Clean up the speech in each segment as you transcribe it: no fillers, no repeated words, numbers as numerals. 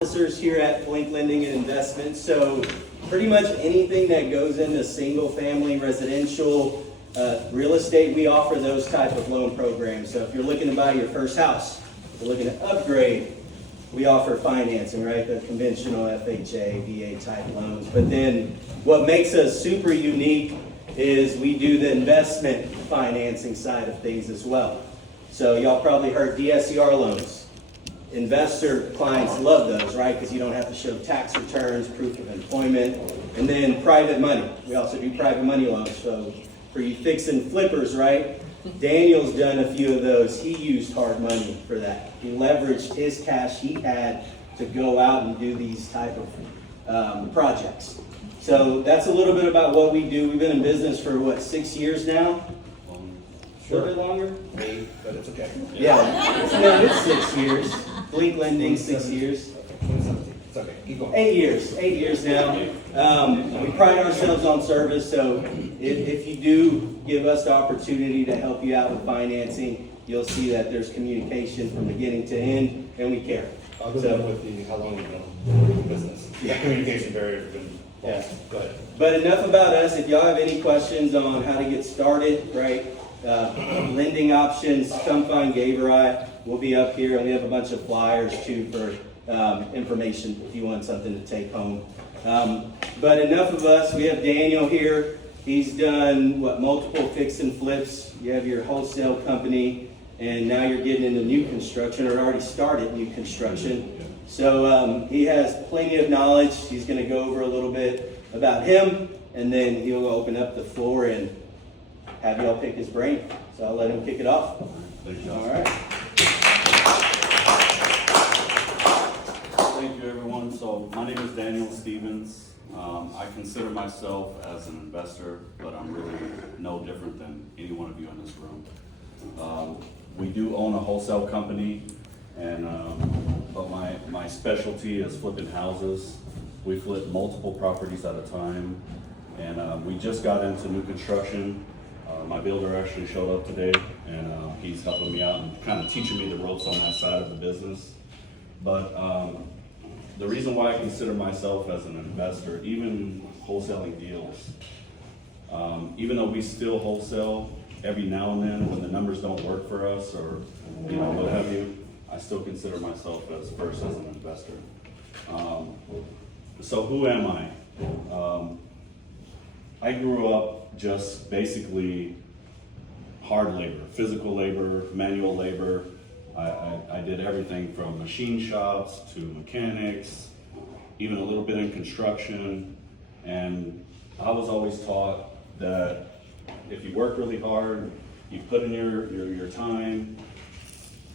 Officers here at Blink Lending and Investments. So pretty much anything that goes into single family residential real estate, we offer those type of loan programs. So if you're looking to buy your first house, you're looking to upgrade, we offer financing, right? The conventional FHA, VA type loans. But then what makes us super unique is we do the investment financing side of things as well. So y'all probably heard DSCR loans. Investor clients love those, right? Because you don't have to show tax returns, proof of employment, and then private money. We also do private money loans. So for you fixing flippers, right? Daniel's done a few of those. He used hard money for that. He leveraged his cash he had to go out and do these type of projects. So that's a little bit about what we do. We've been in business for what, 6 years now? A little bit longer? 8, but it's okay. Yeah, it's 6 years. Blink Lending, 6 years. It's okay. Keep going. 8 years. 8 years now. We pride ourselves on service, so if you do give us the opportunity to help you out with financing, you'll see that there's communication from beginning to end, and we care. I'll go down with the how long you've been in business. Yeah. Communication barrier has been. Yeah. Go ahead. But enough about us. If y'all have any questions on how to get started, right? Lending options, come find Gabe or I. We'll be up here, and we have a bunch of flyers too for information if you want something to take home. But enough of us. We have Daniel here. He's done multiple fix and flips. You have your wholesale company, and now you're getting into new construction, or already started new construction. So he has plenty of knowledge. He's going to go over a little bit about him, and then he'll open up the floor and have y'all pick his brain. So I'll let him kick it off. Thank you. All right. Thank you, everyone. So my name is Daniel Stevens. I consider myself as an investor, but I'm really no different than any one of you in this room. We do own a wholesale company, and but my specialty is flipping houses. We flip multiple properties at a time, and we just got into new construction. My builder actually showed up today, and he's helping me out and kind of teaching me the ropes on that side of the business. But the reason why I consider myself as an investor, even wholesaling deals, even though we still wholesale, every now and then when the numbers don't work for us or what have you, I still consider myself as first as an investor. So who am I? I grew up just basically hard labor, physical labor, manual labor. I did everything from machine shops to mechanics, even a little bit in construction. And I was always taught that if you work really hard, you put in your time,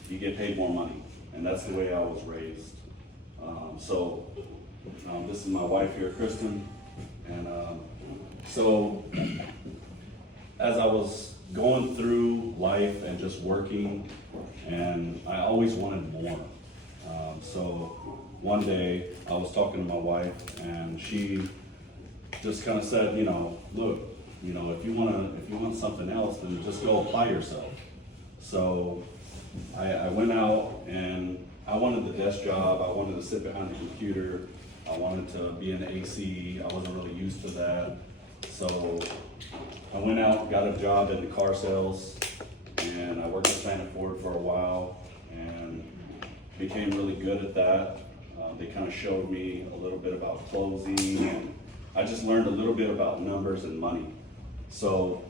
you get paid more money. And that's the way I was raised. This is my wife here, Kristin. And so as I was going through life and just working, and I always wanted more. So one day I was talking to my wife, and she just kind of said, look, if you want something else, then just go apply yourself. So I went out, and I wanted the desk job. I wanted to sit behind the computer. I wanted to be in the AC. I wasn't really used to that. So I went out, got a job in the car sales, and I worked at Planet Ford for a while and became really good at that. They kind of showed me a little bit about closing, and I just learned a little bit about numbers and money. So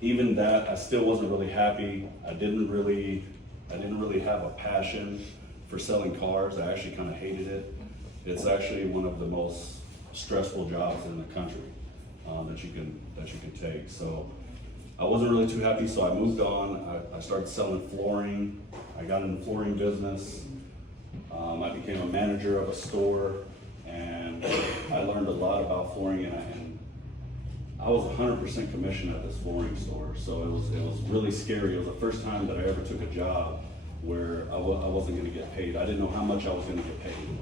even that, I still wasn't really happy. I didn't really have a passion for selling cars. I actually kind of hated it. It's actually one of the most stressful jobs in the country that you can take. So I wasn't really too happy, so I moved on. I started selling flooring. I got in the flooring business. I became a manager of a store, and I learned a lot about flooring, and I was 100% commission at this flooring store. So it was really scary. It was the first time that I ever took a job where I wasn't going to get paid. I didn't know how much I was going to get paid.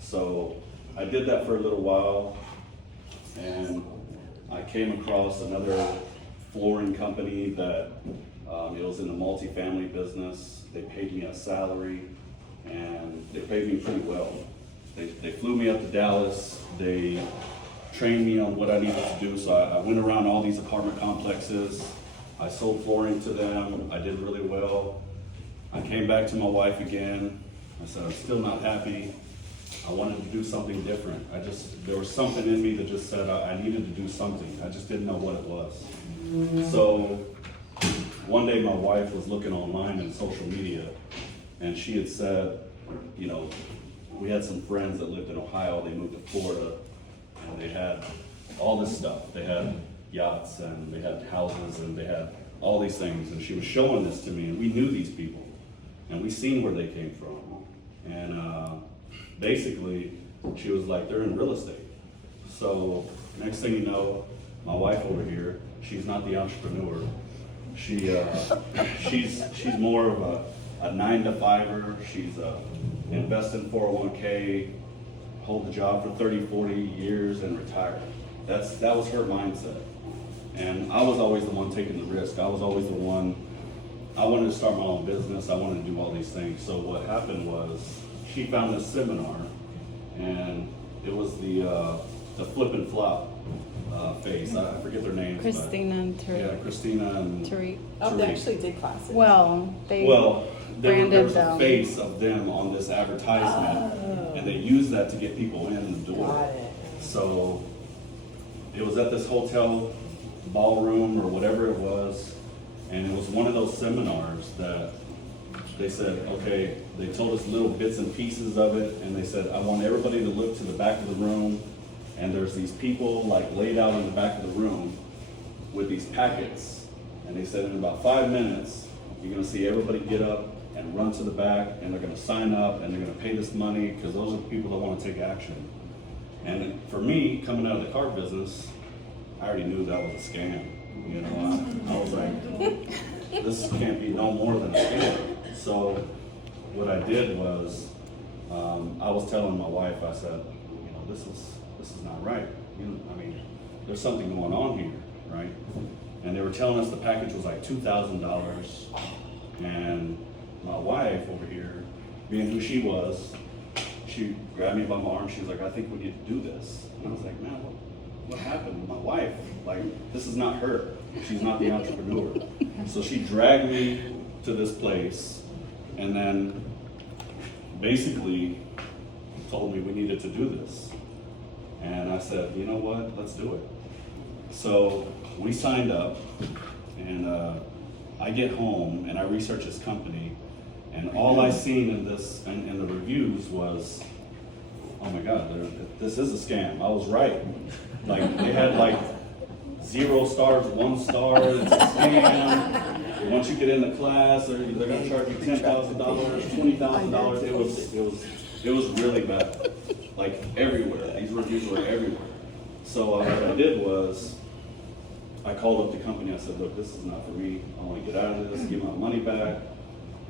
So I did that for a little while, and I came across another flooring company that it was in the multifamily business. They paid me a salary, and they paid me pretty well. They flew me up to Dallas, they trained me on what I needed to do, so I went around all these apartment complexes, I sold flooring to them, I did really well. I came back to my wife again, I said I'm still not happy, I wanted to do something different. There was something in me that just said I needed to do something, I just didn't know what it was. So one day my wife was looking online in social media, and she had said, you know, we had some friends that lived in Ohio, they moved to Florida, and they had all this stuff. They had yachts, and they had houses, and they had all these things, and she was showing this to me, and we knew these people, and we seen where they came from. And basically, she was like, they're in real estate. So next thing you know, my wife over here, she's not the entrepreneur. She's more of a 9-to-5er. She's invest in 401k, hold the job for 30, 40 years and retire. That was her mindset. And I was always the one taking the risk. I was always the one, I wanted to start my own business. I wanted to do all these things. So what happened was she found this seminar, and it was the Flippin phase. I forget their names. Christina and Tariq. Yeah, Christina and Tariq. Oh, they Tariq. actually did classes. Well, there There was a them. face of them on this advertisement, and they used that to get people in the door. Got it. So it was at this hotel ballroom or whatever it was, and it was one of those seminars that they said, okay, they told us little bits and pieces of it, and they said, I want everybody to look to the back of the room, and there's these people like laid out in the back of the room with these packets, and they said in about 5 minutes, you're gonna see everybody get up and run to the back, and they're gonna sign up, and they're gonna pay this money, because those are the people that wanna take action. And for me, coming out of the car business, I already knew that was a scam. You know, I was like, this can't be no more than a scam. So what I did was, I was telling my wife, I said, you know, this is not right. I mean, there's something going on here, right? And they were telling us the package was like $2,000. And my wife over here, being who she was, she grabbed me by my arm. She was like, I think we need to do this. And I was like, man, what happened with my wife? Like, this is not her. She's not the entrepreneur. So she dragged me to this place, and then basically told me we needed to do this. And I said, you know what, let's do it. So we signed up, and I get home and I research this company, and all I seen in the reviews was, oh my God, this is a scam. I was right. Like, they had like 0 stars, 1 star, it's a scam. Once you get in the class, they're gonna charge you $10,000, $20,000. It was really bad. Like, everywhere. These reviews were everywhere. So what I did was, I called up the company. I said, look, this is not for me. I want to get out of this, give my money back.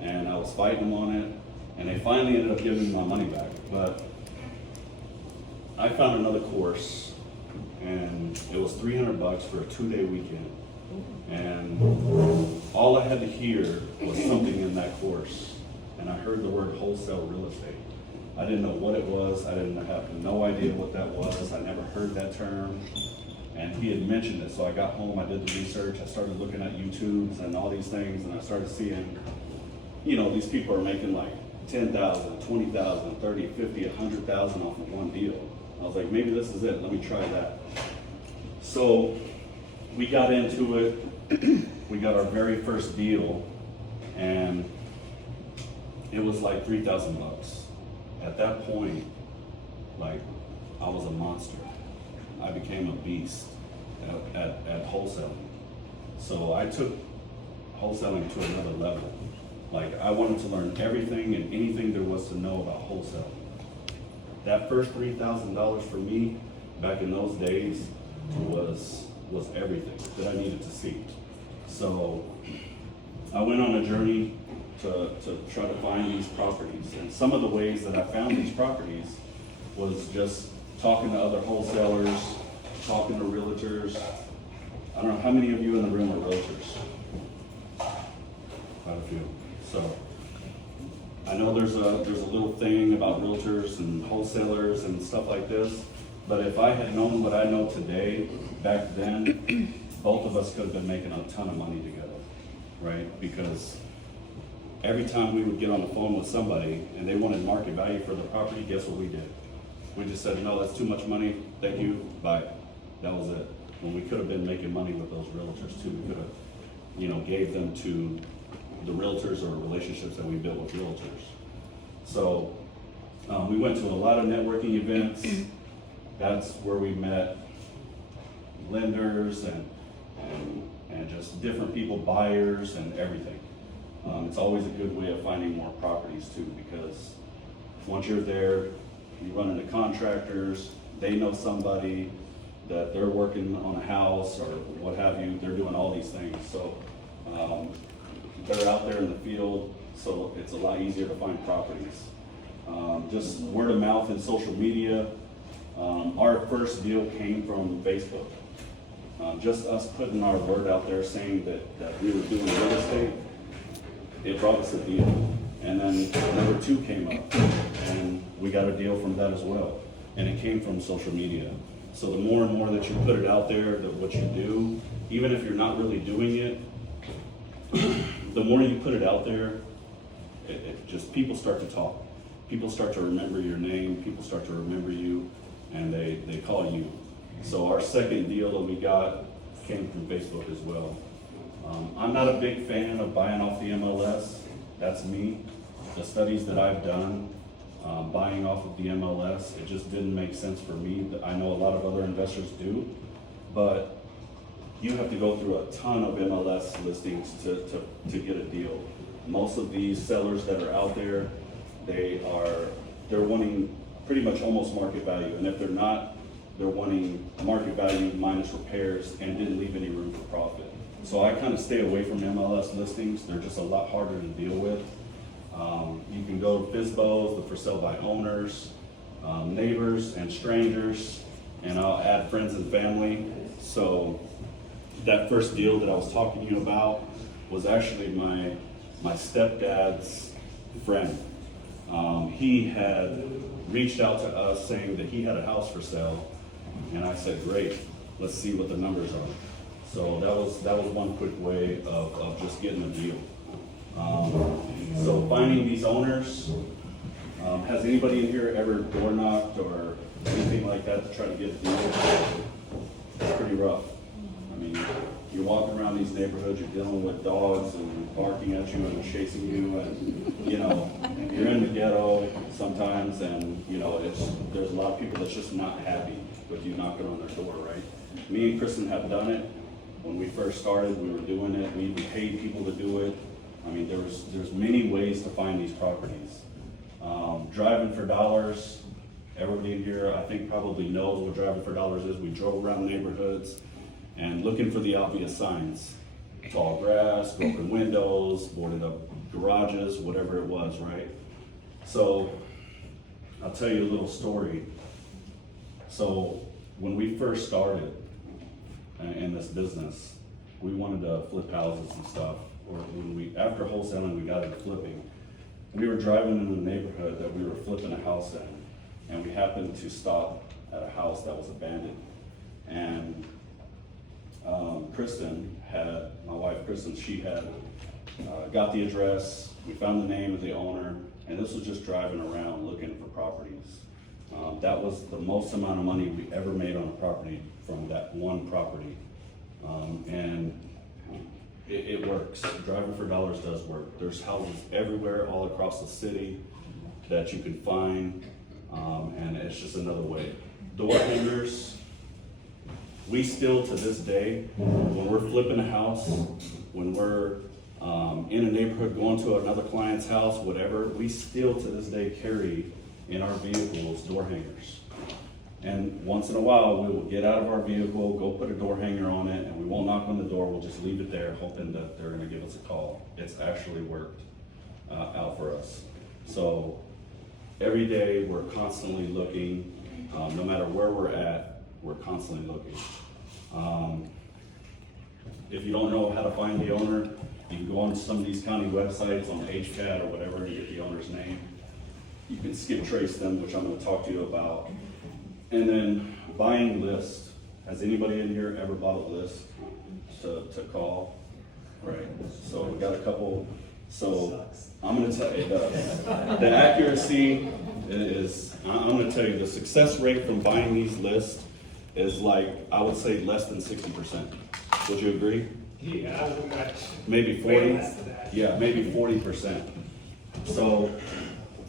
And I was fighting them on it. And they finally ended up giving me my money back. But I found another course, and it was $300 for a 2-day weekend. And all I had to hear was something in that course. And I heard the word wholesale real estate. I didn't know what it was. I didn't have no idea what that was. I never heard that term. And he had mentioned it. So I got home, I did the research, I started looking at YouTubes and all these things, and I started seeing, you know, these people are making like 10,000, 20,000, 30, 50, 100,000 off of one deal. I was like, maybe this is it, let me try that. So we got into it, we got our very first deal, and it was like $3,000. At that point, like, I was a monster. I became a beast at wholesaling. So I took wholesaling to another level. Like, I wanted to learn everything and anything there was to know about wholesaling. That first $3,000 for me, back in those days, was everything that I needed to see. So I went on a journey to try to find these properties. And some of the ways that I found these properties was just talking to other wholesalers, talking to realtors. I don't know how many of you in the room are realtors. Quite a few. So I know there's a little thing about realtors and wholesalers and stuff like this, but if I had known what I know today, back then, both of us could have been making a ton of money together, right? Because every time we would get on the phone with somebody and they wanted market value for the property, guess what we did? We just said, no, that's too much money, thank you, bye. That was it. When we could have been making money with those realtors too. We could have, gave them to the realtors or relationships that we built with realtors. So we went to a lot of networking events. That's where we met lenders and just different people, buyers and everything. It's always a good way of finding more properties too, because once you're there, you run into contractors, they know somebody that they're working on a house or what have you, they're doing all these things. So they're out there in the field, so it's a lot easier to find properties. Just word of mouth and social media. Our first deal came from Facebook. Just us putting our word out there saying that we were doing real estate, it brought us a deal. And then number 2 came up, and we got a deal from that as well. And it came from social media. So the more and more that you put it out there, that what you do, even if you're not really doing it, the more you put it out there, it just, people start to talk. People start to remember your name, people start to remember you, and they call you. So our second deal that we got came from Facebook as well. I'm not a big fan of buying off the MLS. That's me. The studies that I've done, buying off of the MLS, it just didn't make sense for me. I know a lot of other investors do, but you have to go through a ton of MLS listings to get a deal. Most of these sellers that are out there, they're wanting pretty much almost market value, and if they're not, they're wanting market value minus repairs and didn't leave any room for profit. So I kind of stay away from MLS listings. They're just a lot harder to deal with. You can go to FSBOs, the for sale by owners, neighbors and strangers, and I'll add friends and family. So that first deal that I was talking to you about was actually my stepdad's friend. He had reached out to us saying that he had a house for sale, and I said, great, let's see what the numbers are. So that was one quick way of just getting a deal. So finding these owners, has anybody in here ever door knocked or anything like that to try to get a deal? It's pretty rough. I mean, you're walking around these neighborhoods, you're dealing with dogs and barking at you and chasing you, and you're in the ghetto sometimes, and there's a lot of people that's just not happy with you knocking on their door, right? Me and Kristin have done it. When we first started, we were doing it. We even paid people to do it. I mean, there's many ways to find these properties. Driving for dollars. Everybody in here, I think, probably knows what driving for dollars is. We drove around neighborhoods and looking for the obvious signs. Tall grass, broken windows, boarded up garages, whatever it was, right? So I'll tell you a little story. So when we first started in this business, we wanted to flip houses and stuff. Or after wholesaling, we got into flipping. We were driving in the neighborhood that we were flipping a house in, and we happened to stop at a house that was abandoned. And Kristin my wife Kristin, she had got the address, we found the name of the owner, and this was just driving around looking for properties. That was the most amount of money we ever made on a property from that one property. And it works. Driving for dollars does work. There's houses everywhere all across the city that you can find, and it's just another way. Door hangers, we still to this day, when we're flipping a house, when we're in a neighborhood going to another client's house, whatever, we still to this day carry in our vehicles door hangers. And once in a while, we will get out of our vehicle, go put a door hanger on it, and we won't knock on the door, we'll just leave it there, hoping that they're gonna give us a call. It's actually worked out for us. So every day, we're constantly looking, no matter where we're at, we're constantly looking. If you don't know how to find the owner, You can go on some of these county websites on HCAT or whatever, and you get the owner's name. You can skip trace them, which I'm gonna talk to you about. And then buying lists. Has anybody in here ever bought a list to call? Right, so we got a couple. So I'm gonna tell you, the accuracy is, I'm gonna tell you, the success rate from buying these lists is like, I would say less than 60%. Would you agree? Yeah, much. Maybe 40? Way less than that. Yeah, maybe 40%. So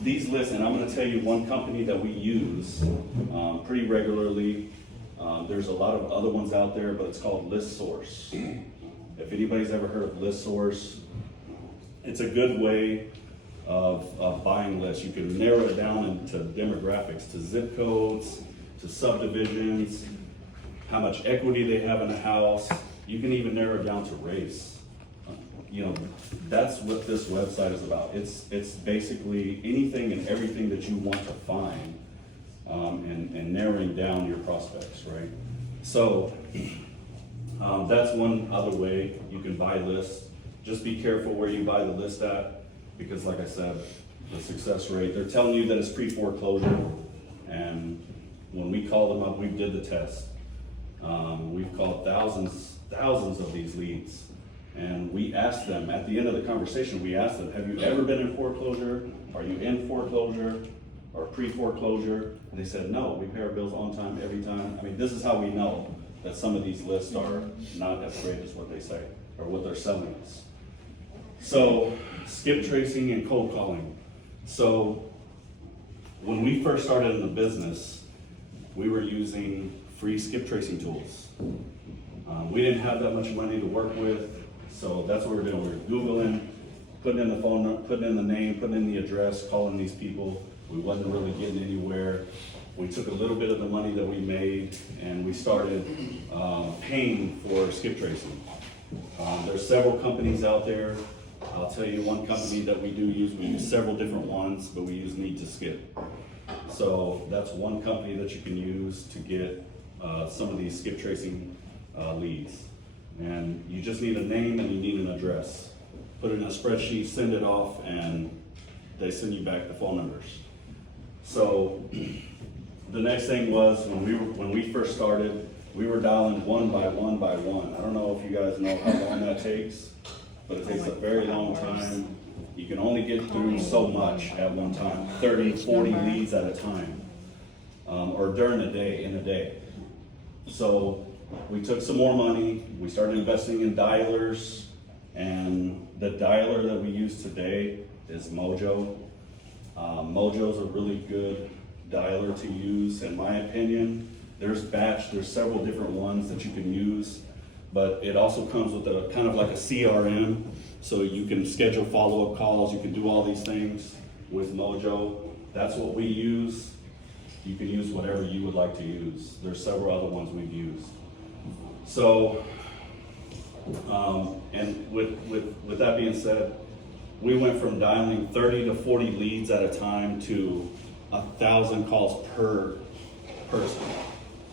these lists, and I'm gonna tell you one company that we use pretty regularly. There's a lot of other ones out there, but it's called ListSource. If anybody's ever heard of ListSource, it's a good way of buying lists. You can narrow it down into demographics, to zip codes, to subdivisions, how much equity they have in a house. You can even narrow it down to race. You know, that's what this website is about. It's basically anything and everything that you want to find, and narrowing down your prospects, right? So that's one other way you can buy lists. Just be careful where you buy the list at, because like I said, the success rate, they're telling you that it's pre-foreclosure, and when we call them up, we did the test. We've called thousands of these leads, and we asked them, at the end of the conversation, we asked them, have you ever been in foreclosure? Are you in foreclosure or pre-foreclosure? And they said, no, we pay our bills on time, every time. I mean, this is how we know that some of these lists are not as great as what they say, or what they're selling us. So, skip tracing and cold calling. So, when we first started in the business, we were using free skip tracing tools. We didn't have that much money to work with, so that's what we were doing. We were Googling, putting in the phone number, putting in the name, putting in the address, calling these people. We wasn't really getting anywhere. We took a little bit of the money that we made and we started paying for skip tracing. There's several companies out there. I'll tell you one company that we do use. We use several different ones, but we use Need to Skip. So that's one company that you can use to get some of these skip tracing leads. And you just need a name and you need an address. Put it in a spreadsheet, send it off, and they send you back the phone numbers. So the next thing was when we first started, we were dialing one by one by one. I don't know if you guys know how long that takes, but it takes a very long time. You can only get through so much at one time, 30, 40 leads at a time, or during a day, in a day. So we took some more money, we started investing in dialers, and the dialer that we use today is Mojo. Mojo's a really good dialer to use, in my opinion. There's several different ones that you can use, but it also comes with a kind of like a CRM, so you can schedule follow-up calls, you can do all these things with Mojo. That's what we use. You can use whatever you would like to use. There's several other ones we've used. So, and with that being said, we went from dialing 30 to 40 leads at a time to 1,000 calls per person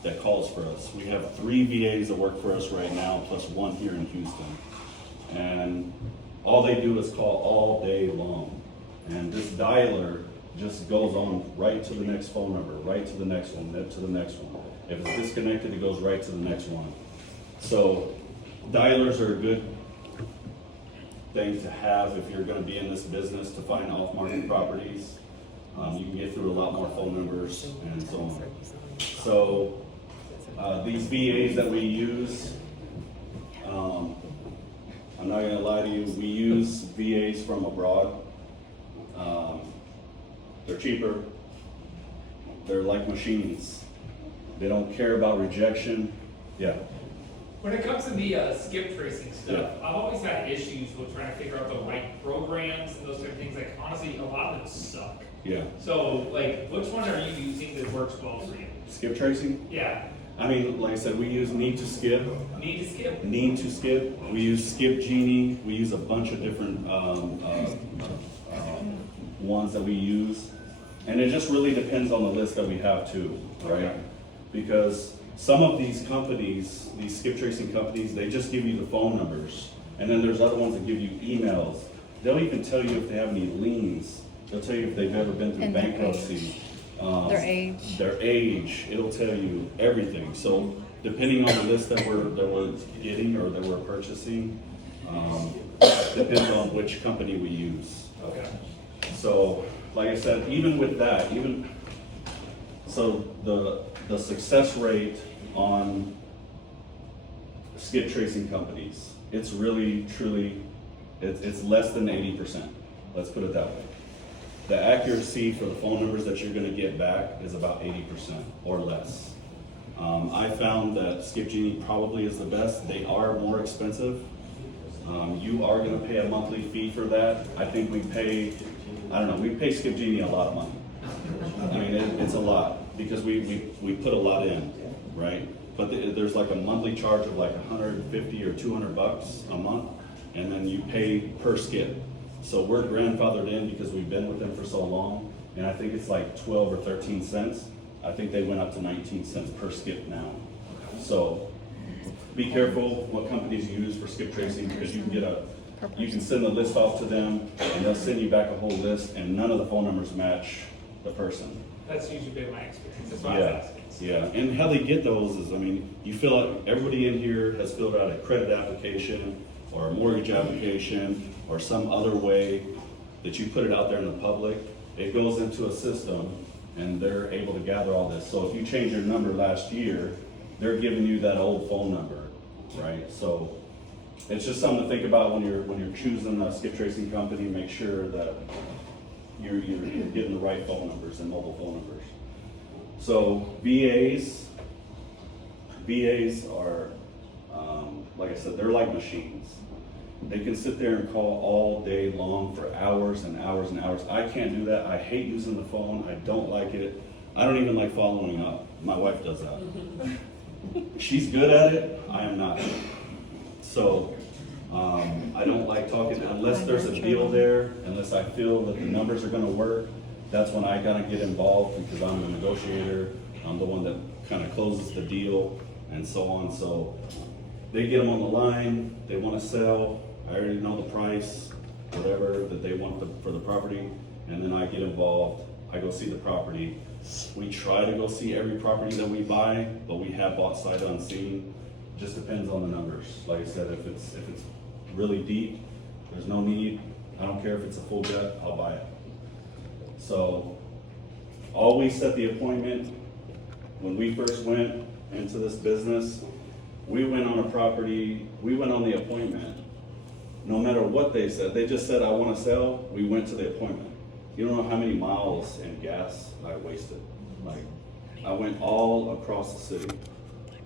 that calls for us. We have 3 VAs that work for us right now, plus 1 here in Houston. And all they do is call all day long. And this dialer just goes on right to the next phone number, right to the next one, then to the next one. If it's disconnected, it goes right to the next one. So dialers are a good thing to have if you're going to be in this business to find off-market properties. You can get through a lot more phone numbers and so on. So these VAs that we use, I'm not going to lie to you, we use VAs from abroad. They're cheaper. They're like machines. They don't care about rejection. Yeah. When it comes to the skip tracing stuff, Yeah. I've always had issues with trying to figure out the right programs and those type of things. Like, honestly, a lot of them suck. Yeah. So, like, which one are you using that works well for you? Skip tracing? Yeah, I mean, like I said, we use Need to Skip. Need to Skip. Need to Skip. We use Skip Genie. We use a bunch of different ones that we use. And it just really depends on the list that we have too, right? Okay. Because some of these companies, these skip tracing companies, they just give you the phone numbers. And then there's other ones that give you emails. They'll even tell you if they have any liens. They'll tell you if they've ever been through And their bankruptcy. Their age. Their age. It'll tell you everything. So depending on the list that we're getting or that we're purchasing, depends on which company we use. Okay. So, like I said, even with that, so the success rate on skip tracing companies, it's really, truly, it's less than 80%. Let's put it that way. The accuracy for the phone numbers that you're gonna get back is about 80% or less. I found that Skip Genie probably is the best. They are more expensive. You are gonna pay a monthly fee for that. I think we pay Skip Genie a lot of money. I mean, it's a lot because we put a lot in, right? But there's like a monthly charge of like $150 or $200 a month, and then you pay per skip. So we're grandfathered in because we've been with them for so long, and I think it's like 12 or 13 cents. I think they went up to 19 cents per skip now. So be careful what companies you use for skip tracing, because you can send the list off to them and they'll send you back a whole list and none of the phone numbers match the person. That's usually been my experience. That's why I was asking. Yeah, and how they get those is, I mean, you fill out, everybody in here has filled out a credit application or a mortgage application or some other way that you put it out there in the public. It goes into a system and they're able to gather all this. So if you change your number last year, they're giving you that old phone number, right? So it's just something to think about when you're choosing a skip tracing company. Make sure that you're getting the right phone numbers and mobile phone numbers. So VAs are, like I said, they're like machines. They can sit there and call all day long for hours and hours and hours. I can't do that. I hate using the phone. I don't like it. I don't even like following up. My wife does that. She's good at it. I am not. So I don't like talking unless there's a deal there, unless I feel that the numbers are gonna work. That's when I gotta get involved because I'm the negotiator. I'm the one that kind of closes the deal and so on. So they get them on the line, they wanna sell, I already know the price, whatever that they want for the property, and then I get involved, I go see the property. We try to go see every property that we buy, but we have bought sight unseen. Just depends on the numbers. Like I said, if it's really deep, there's no need. I don't care if it's a full gut, I'll buy it. So always set the appointment. When we first went into this business, we went on a property, we went on the appointment. No matter what they said, they just said, I want to sell, we went to the appointment. You don't know how many miles and gas I wasted. Like, I went all across the city,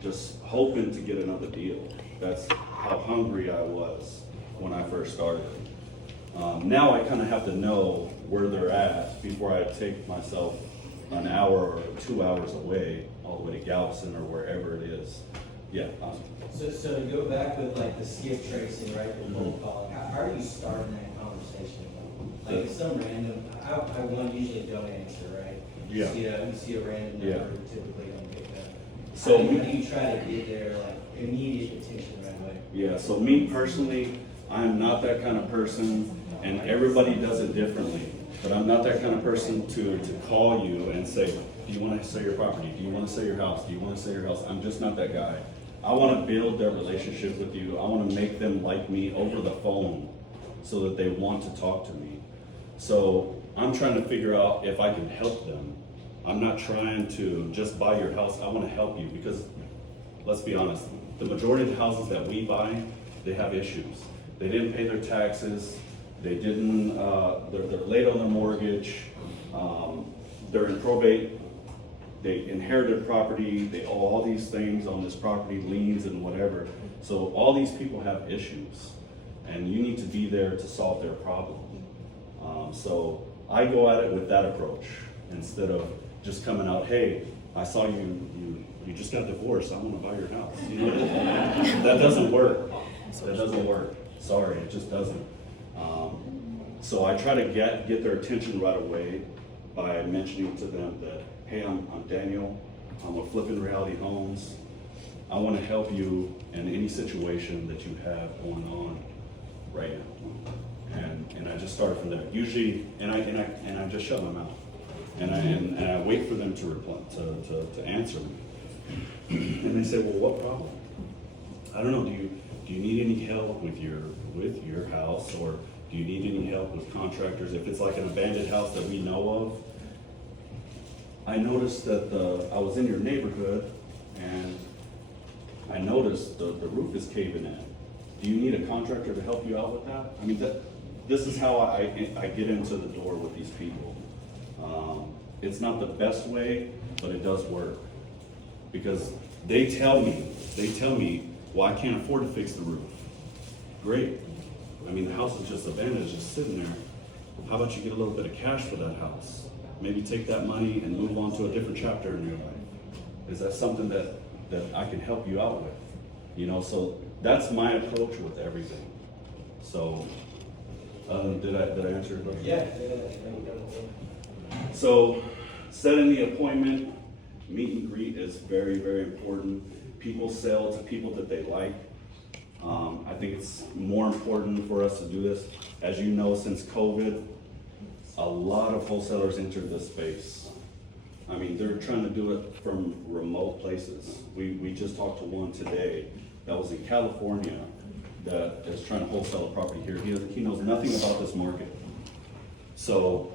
just hoping to get another deal. That's how hungry I was when I first started. Now I kind of have to know where they're at before I take myself an hour or 2 hours away, all the way to Galveston or wherever it is. Yeah. So to go back with like the skip tracing, right, the cold calling, how are you starting that conversation? Like it's some random, I usually don't answer, right? Yeah. You see a random Yeah. number, typically don't pick up. So how do you try to get their like immediate attention right away? Yeah, so me personally, I'm not that kind of person, and everybody does it differently. But I'm not that kind of person to call you and say, do you want to sell your property? Do you want to sell your house? Do you want to sell your house? I'm just not that guy. I want to build their relationship with you. I want to make them like me over the phone so that they want to talk to me. So I'm trying to figure out if I can help them. I'm not trying to just buy your house. I want to help you because, let's be honest, the majority of the houses that we buy, they have issues. They didn't pay their taxes. They didn't, they're late on their mortgage. They're in probate. They inherited property. They owe all these things on this property, liens and whatever. So all these people have issues and you need to be there to solve their problem. So I go at it with that approach instead of just coming out, hey, I saw you just got divorced. I want to buy your house. You know, that doesn't work. That doesn't work. Sorry, it just doesn't. So I try to get their attention right away by mentioning to them that, hey, I'm Daniel. I'm with Flippin Reality Homes. I want to help you in any situation that you have going on. right now. And I just started from there. Usually, and I just shut my mouth. And I wait for them to reply, to answer me. And they say, well, what problem? I don't know, do you need any help with your house, or do you need any help with contractors? If it's like an abandoned house that we know of, I noticed that I was in your neighborhood and I noticed the roof is caving in. Do you need a contractor to help you out with that? I mean, this is how I get into the door with these people. It's not the best way, but it does work. Because they tell me, well, I can't afford to fix the roof. Great. I mean, the house is just abandoned, it's just sitting there. How about you get a little bit of cash for that house? Maybe take that money and move on to a different chapter in your life. Is that something that I can help you out with? You know, so that's my approach with everything. So, did I answer your question? Yeah. So, setting the appointment, meet and greet is very, very important. People sell to people that they like. I think it's more important for us to do this. As you know, since COVID, a lot of wholesalers entered this space. I mean, they're trying to do it from remote places. We just talked to one today that was in California that is trying to wholesale a property here. He knows nothing about this market. So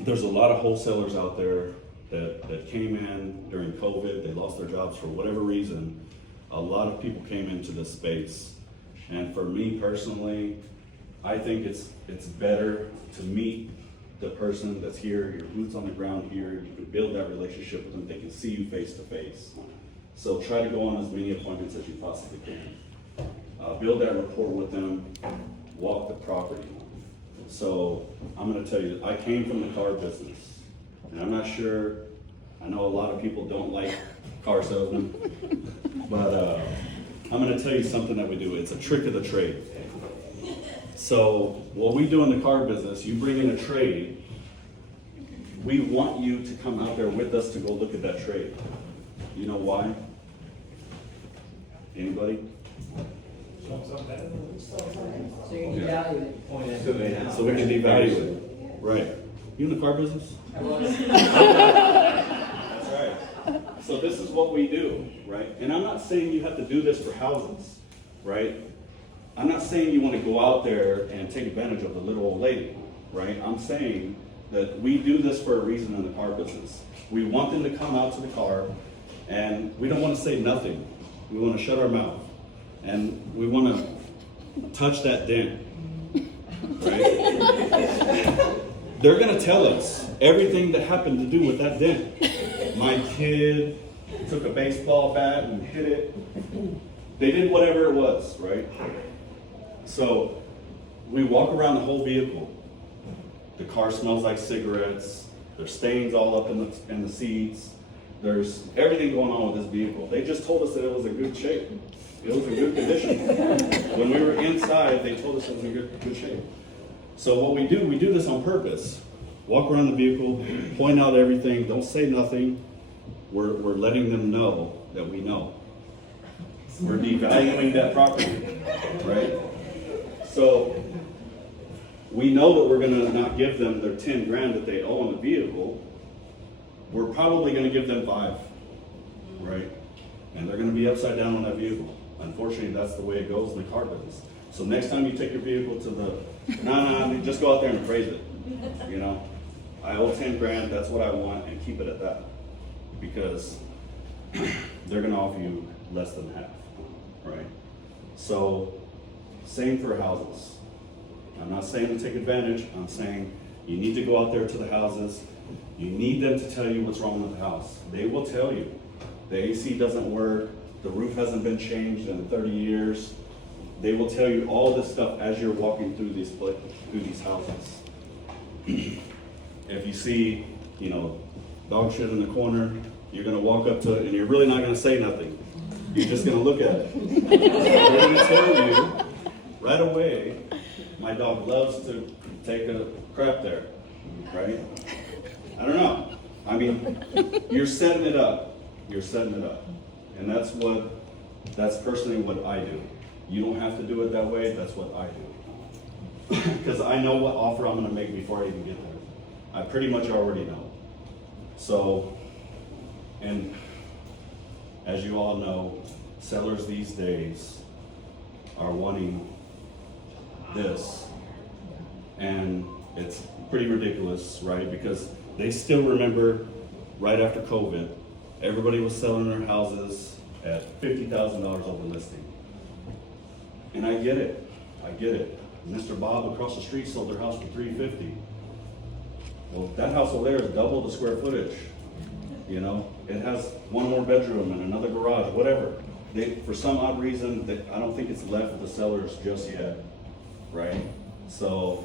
there's a lot of wholesalers out there that came in during COVID. They lost their jobs for whatever reason. A lot of people came into this space. And for me personally, I think it's better to meet the person that's here, your boots on the ground here. You can build that relationship with them. They can see you face to face. So try to go on as many appointments as you possibly can. Build that rapport with them, walk the property. So I'm gonna tell you, I came from the car business, and I'm not sure, I know a lot of people don't like car salesmen, but I'm gonna tell you something that we do. It's a trick of the trade. So what we do in the car business, you bring in a trade, we want you to come out there with us to go look at that trade. You know why? Anybody? Show them something better. So you can evaluate your point at the So we can devalue it. Right. You in the car business? That's right. So this is what we do, right? And I'm not saying you have to do this for houses, right? I'm not saying you want to go out there and take advantage of the little old lady, right? I'm saying that we do this for a reason in the car business. We want them to come out to the car, and we don't want to say nothing. We want to shut our mouth, and we want to touch that dent, right? They're going to tell us everything that happened to do with that dent. My kid took a baseball bat and hit it. They did whatever it was, right? So we walk around the whole vehicle. The car smells like cigarettes. There's stains all up in the seats. There's everything going on with this vehicle. They just told us that it was in good shape. It was in good condition. When we were inside, they told us it was in good shape. So what we do this on purpose. Walk around the vehicle, point out everything, don't say nothing. We're letting them know that we know. We're devaluing that property, right? So we know that we're gonna not give them their 10 grand that they owe on the vehicle. We're probably gonna give them 5, right? And they're gonna be upside down on that vehicle. Unfortunately, that's the way it goes in the car business. So next time you take your vehicle to the, just go out there and appraise it. You know, I owe 10 grand, that's what I want, and keep it at that. Because they're gonna offer you less than half, right? So, same for houses. I'm not saying to take advantage, I'm saying you need to go out there to the houses. You need them to tell you what's wrong with the house. They will tell you. The AC doesn't work, the roof hasn't been changed in 30 years. They will tell you all this stuff as you're walking through these houses. If you see, dog shit in the corner, you're gonna walk up to it and you're really not gonna say nothing. You're just gonna look at it. They're gonna tell you right away, my dog loves to take a crap there, right? I don't know. I mean, you're setting it up. You're setting it up. And that's personally what I do. You don't have to do it that way, that's what I do. Because I know what offer I'm gonna make before I even get there. I pretty much already know. So, and as you all know, sellers these days are wanting this. And it's pretty ridiculous, right? Because they still remember right after COVID, everybody was selling their houses at $50,000 over listing. And I get it. Mr. Bob across the street sold their house for $350,000. Well, that house over there is double the square footage. You know, it has one more bedroom and another garage, whatever. For some odd reason, I don't think it's left with the sellers just yet, right? So,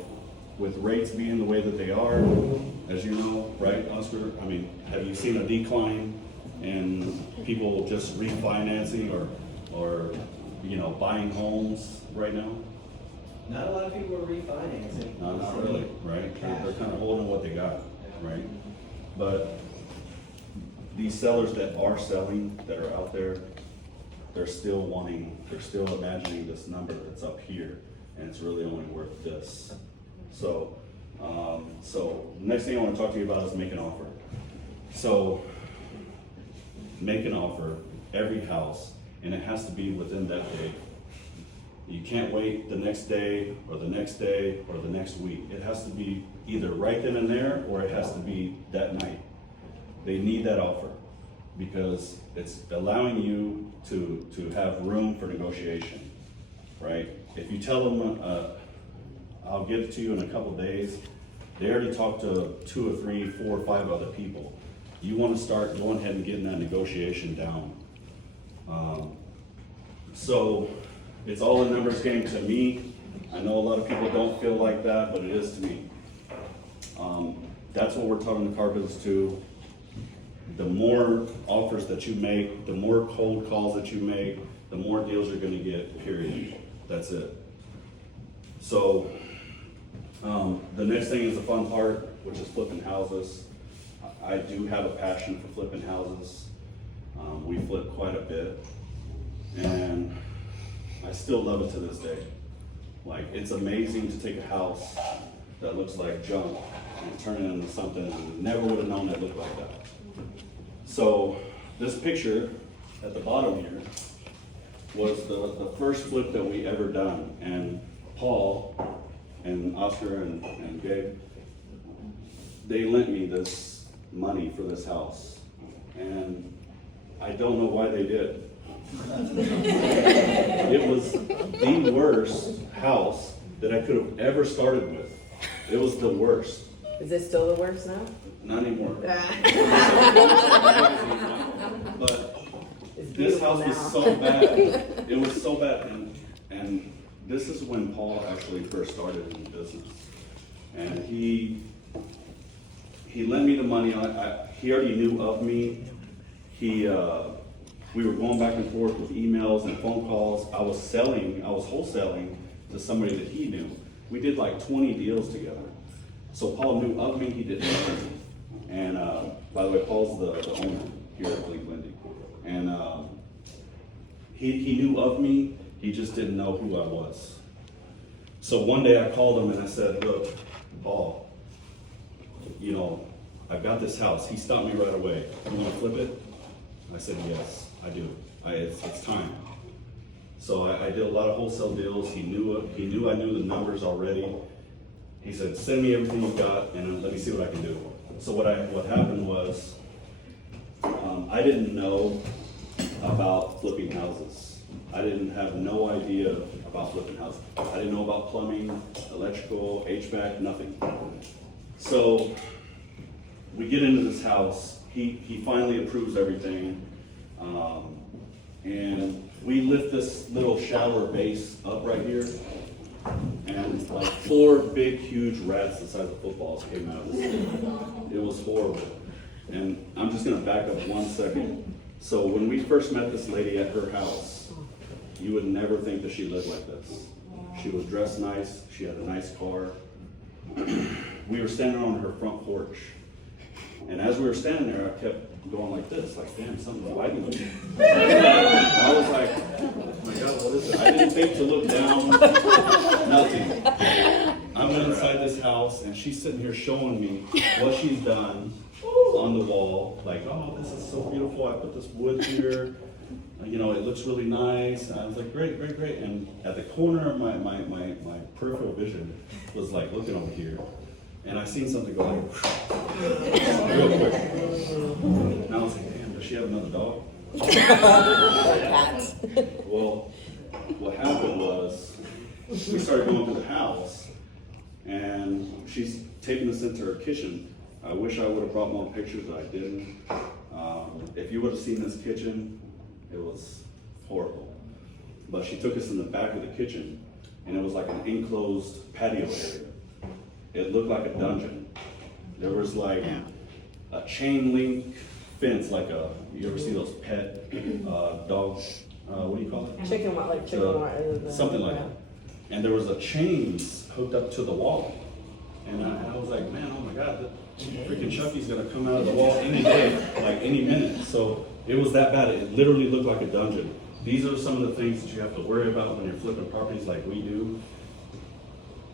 with rates being the way that they are, as you know, right, Oscar? I mean, have you seen a decline in people just refinancing or you know, buying homes right now? Not a lot of people are refinancing. No, not really, right? They're kind of holding what they got, right? But these sellers that are selling, that are out there, they're still imagining this number that's up here, and it's really only worth this. So, next thing I want to talk to you about is make an offer. So, make an offer, every house, and it has to be within that day. You can't wait the next day or the next day or the next week. It has to be either right then and there, or it has to be that night. They need that offer because it's allowing you to have room for negotiation, right? If you tell them, I'll give it to you in a couple days, they already talked to 2 or 3, 4 or 5 other people. You want to start going ahead and getting that negotiation down. So it's all a numbers game to me. I know a lot of people don't feel like that, but it is to me. That's what we're telling the car business too. The more offers that you make, the more cold calls that you make, the more deals you're going to get, period. That's it. So the next thing is the fun part, which is flipping houses. I do have a passion for flipping houses. We flip quite a bit, and I still love it to this day. Like, it's amazing to take a house that looks like junk and turn it into something and never would have known it looked like that. So this picture at the bottom here was the first flip that we ever done, and Paul and Oscar and Gabe, they lent me this money for this house, and I don't know why they did. It was the worst house that I could have ever started with. It was the worst. Is it still the worst now? Not anymore. But It's this house was now. so bad. It was so bad, and this is when Paul actually first started in the business, and he lent me the money. He already knew of me. We were going back and forth with emails and phone calls. I was wholesaling to somebody that he knew. We did like 20 deals together. So Paul knew of me, he didn't know me. And by the way, Paul's the owner here at Flippin. And he knew of me, he just didn't know who I was. So one day I called him and I said, look, Paul, you know, I've got this house. He stopped me right away. You want to flip it? I said, yes, I do. It's time. So I did a lot of wholesale deals. He knew I knew the numbers already. He said, send me everything you got and let me see what I can do. So what happened was, I didn't know about flipping houses. I didn't have no idea about flipping houses. I didn't know about plumbing, electrical, HVAC, nothing. So we get into this house. He finally approves everything. And we lift this little shower base up right here, and like 4 big, huge rats the size of footballs came out of this thing. It was horrible. And I'm just gonna back up 1 second. So when we first met this lady at her house, you would never think that she lived like this. She was dressed nice, she had a nice car. We were standing on her front porch. And as we were standing there, I kept going like this, like, damn, something's biting me. I was like, oh my God, what is it? I didn't think to look down, nothing. I'm inside this house, and she's sitting here showing me what she's done on the wall. Like, oh, this is so beautiful. I put this wood here. You know, it looks really nice. I was like, great, great, great. And at the corner of my peripheral vision was like looking over here. And I seen something go like, real quick. And I was like, damn, does she have another dog? Well, what happened was, we started going to the house, and she's taking us into her kitchen. I wish I would have brought more pictures, but I didn't. If you would have seen this kitchen, it was horrible. But she took us in the back of the kitchen, and it was like an enclosed patio area. It looked like a dungeon. There was like a chain link fence, like you ever see those pet dog, what do you call it? Chicken wire, like chicken wire. Something like that. And there was a chains hooked up to the wall. And I was like, man, oh my God, freaking Chucky's gonna come out of the wall any day, like any minute. So it was that bad. It literally looked like a dungeon. These are some of the things that you have to worry about when you're flipping properties like we do.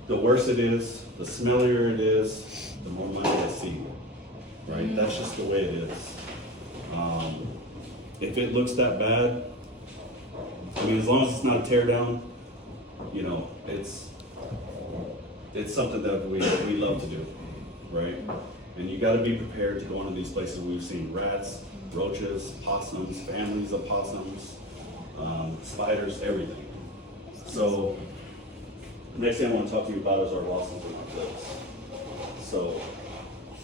The worse it is, the smellier it is, the more money I see, right? That's just the way it is. If it looks that bad, I mean, as long as it's not a tear down, you know, it's something that we love to do, right? And you gotta be prepared to go into these places. We've seen rats, roaches, possums, families of possums, spiders, everything. So, the next thing I want to talk to you about is our losses in our flips. So,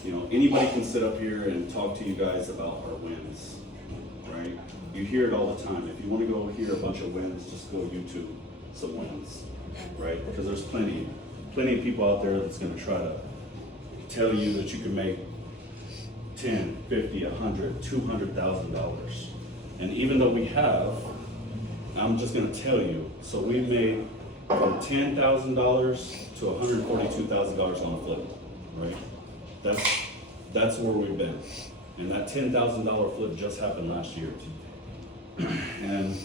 you know, anybody can sit up here and talk to you guys about our wins, right? You hear it all the time. If you want to go hear a bunch of wins, just go YouTube some wins, right? Because there's plenty of people out there that's going to try to tell you that you can make $10, $50, $100, $200,000. And even though we have, I'm just going to tell you, so we've made from $10,000 to $142,000 on a flip, right? That's where we've been. And that $10,000 flip just happened last year. And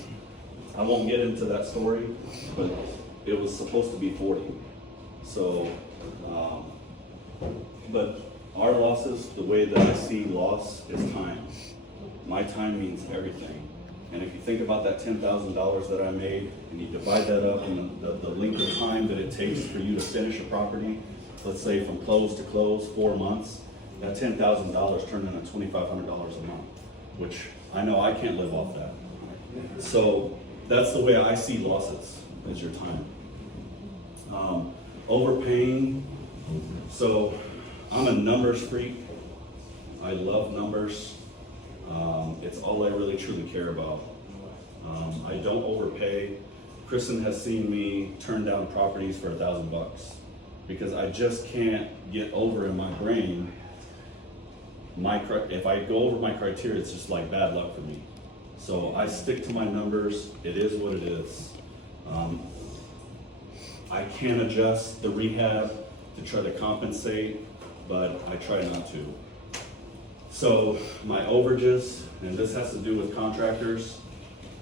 I won't get into that story, but it was supposed to be 40. So, but our losses, the way that I see loss is time. My time means everything. And if you think about that $10,000 that I made, and you divide that up in the length of time that it takes for you to finish a property, let's say from close to close, 4 months, that $10,000 turned into $2,500 a month, which I know I can't live off that. So that's the way I see losses, is your time. Overpaying, so I'm a numbers freak. I love numbers. It's all I really truly care about. I don't overpay. Kristin has seen me turn down properties for $1,000 because I just can't get over in my brain. If I go over my criteria, it's just like bad luck for me. So I stick to my numbers. It is what it is. I can adjust the rehab to try to compensate, but I try not to. So my overages, and this has to do with contractors.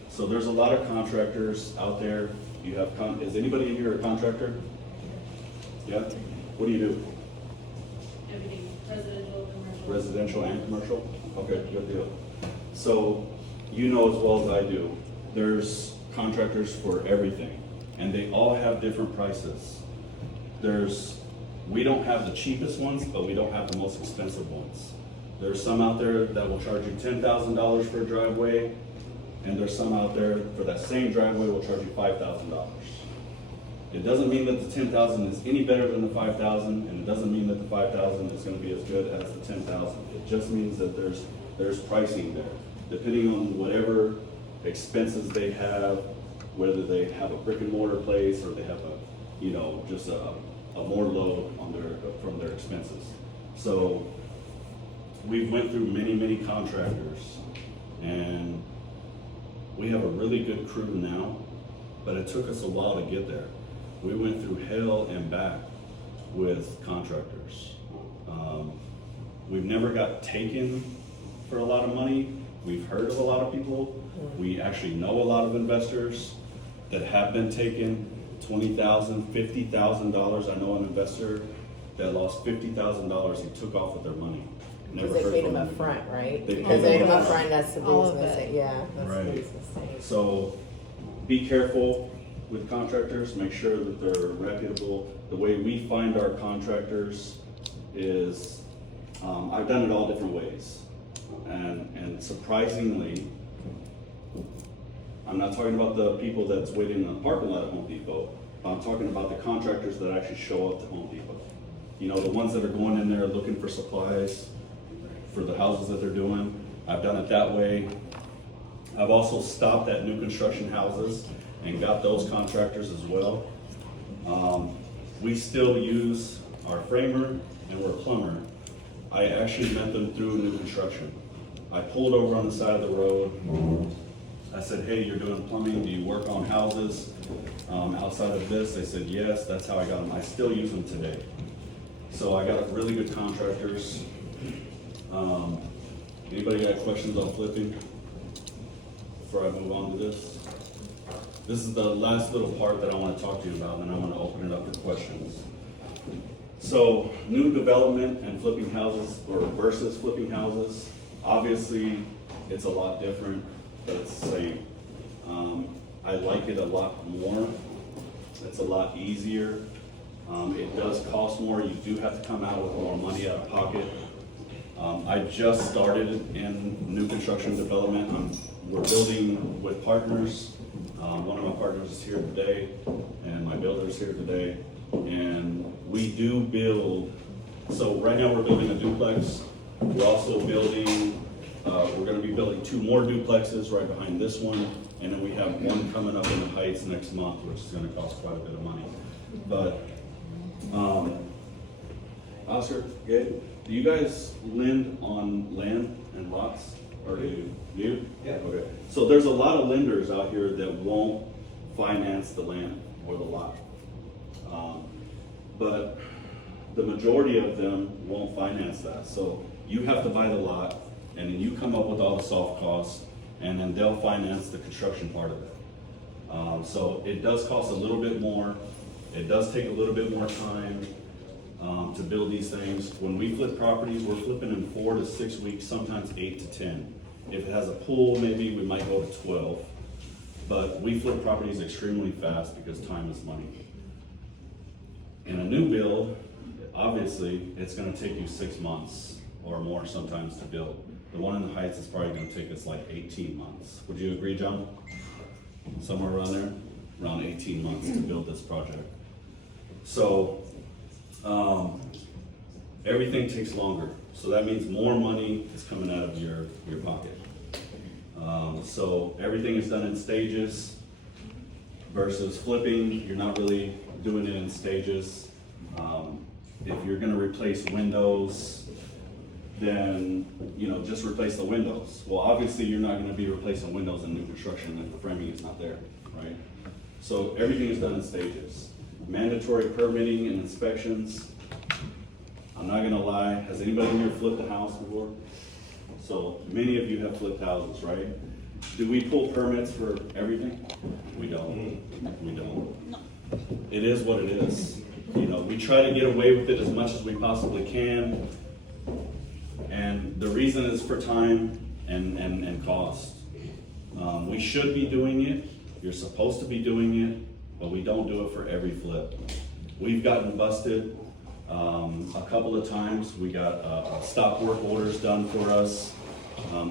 So there's a lot of contractors out there. You have is anybody in here a contractor? Yeah? What do you do? Everything, residential, commercial. Residential and commercial? Okay, good deal. So you know as well as I do, there's contractors for everything, and they all have different prices. We don't have the cheapest ones, but we don't have the most expensive ones. There's some out there that will charge you $10,000 for a driveway, and there's some out there for that same driveway will charge you $5,000. It doesn't mean that the $10,000 is any better than the $5,000, and it doesn't mean that the $5,000 is going to be as good as the $10,000. It just means that there's pricing there, depending on whatever expenses they have, whether they have a brick and mortar place or they have just a more load from their expenses. So we've went through many contractors, and we have a really good crew now, but it took us a while to get there. We went through hell and back with contractors. We've never got taken for a lot of money. We've heard of a lot of people. We actually know a lot of investors that have been taken $20,000, $50,000. I know an investor that lost $50,000 he took off with their money. Never Because they heard paid from them him. up front, right? They Because paid they paid them them up upfront. front, that's the All of biggest it. mistake, yeah, that's the Right. biggest mistake. So be careful with contractors, make sure that they're reputable. The way we find our contractors is, I've done it all different ways. And surprisingly, I'm not talking about the people that's waiting in the parking lot at Home Depot, but I'm talking about the contractors that actually show up to Home Depot. You know, the ones that are going in there looking for supplies for the houses that they're doing. I've done it that way. I've also stopped at new construction houses and got those contractors as well. We still use our framer and we're a plumber. I actually met them through new construction. I pulled over on the side of the road. I said, hey, you're doing plumbing, do you work on houses outside of this? They said, yes, that's how I got them. I still use them today. So I got really good contractors. Anybody got questions on flipping before I move on to this? This is the last little part that I want to talk to you about, and I want to open it up for questions. So, new development and flipping houses, or versus flipping houses, obviously, it's a lot different, but it's the same. I like it a lot more. It's a lot easier. It does cost more. You do have to come out with more money out of pocket. I just started in new construction development. We're building with partners. One of my partners is here today, and my builder is here today. And we do build, so right now we're building a duplex. We're also building, we're gonna be building 2 more duplexes right behind this one. And then we have one coming up in the Heights next month, which is gonna cost quite a bit of money. But, Oscar, Gabe, do you guys lend on land and lots? Or do you? Yeah. Okay. So there's a lot of lenders out here that won't finance the land or the lot. But the majority of them won't finance that. So you have to buy the lot, and then you come up with all the soft costs, and then they'll finance the construction part of it. So it does cost a little bit more. It does take a little bit more time to build these things. When we flip properties, we're flipping in 4 to 6 weeks, sometimes 8 to 10. If it has a pool, maybe we might go to 12. But we flip properties extremely fast because time is money. In a new build, obviously, it's gonna take you 6 months or more sometimes to build. The one in the Heights is probably gonna take us like 18 months. Would you agree, John? Somewhere around there? Around 18 months to build this project. So, everything takes longer. So that means more money is coming out of your pocket. So everything is done in stages versus flipping, you're not really doing it in stages. If you're gonna replace windows, then, you know, just replace the windows. Well, obviously, you're not gonna be replacing windows in new construction if the framing is not there, right? So everything is done in stages. Mandatory permitting and inspections. I'm not gonna lie, has anybody here flipped a house before? So many of you have flipped houses, right? Do we pull permits for everything? We don't. We don't. It is what it is. You know, we try to get away with it as much as we possibly can. And the reason is for time and cost. We should be doing it. You're supposed to be doing it, but we don't do it for every flip. We've gotten busted a couple of times. We got stop work orders done for us.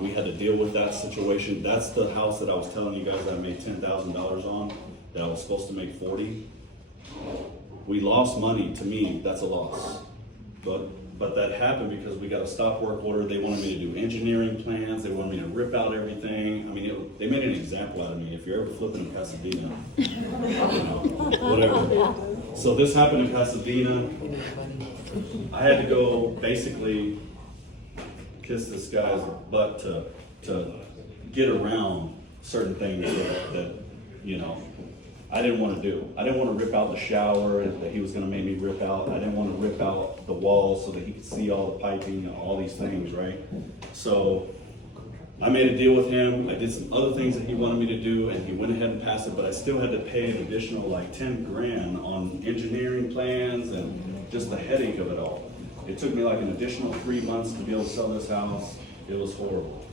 We had to deal with that situation. That's the house that I was telling you guys that I made $10,000 on, that I was supposed to make 40. We lost money. To me, that's a loss. But that happened because we got a stop work order. They wanted me to do engineering plans. They wanted me to rip out everything. I mean, they made an example out of me. If you're ever flipping in Pasadena, you know, whatever. So this happened in Pasadena. I had to go basically kiss this guy's butt to get around certain things that you know, I didn't want to do. I didn't want to rip out the shower that he was going to make me rip out. I didn't want to rip out the walls so that he could see all the piping and all these things, right? So I made a deal with him. I did some other things that he wanted me to do, and he went ahead and passed it, but I still had to pay an additional like 10 grand on engineering plans and just the headache of it all. It took me like an additional 3 months to be able to sell this house. It was horrible.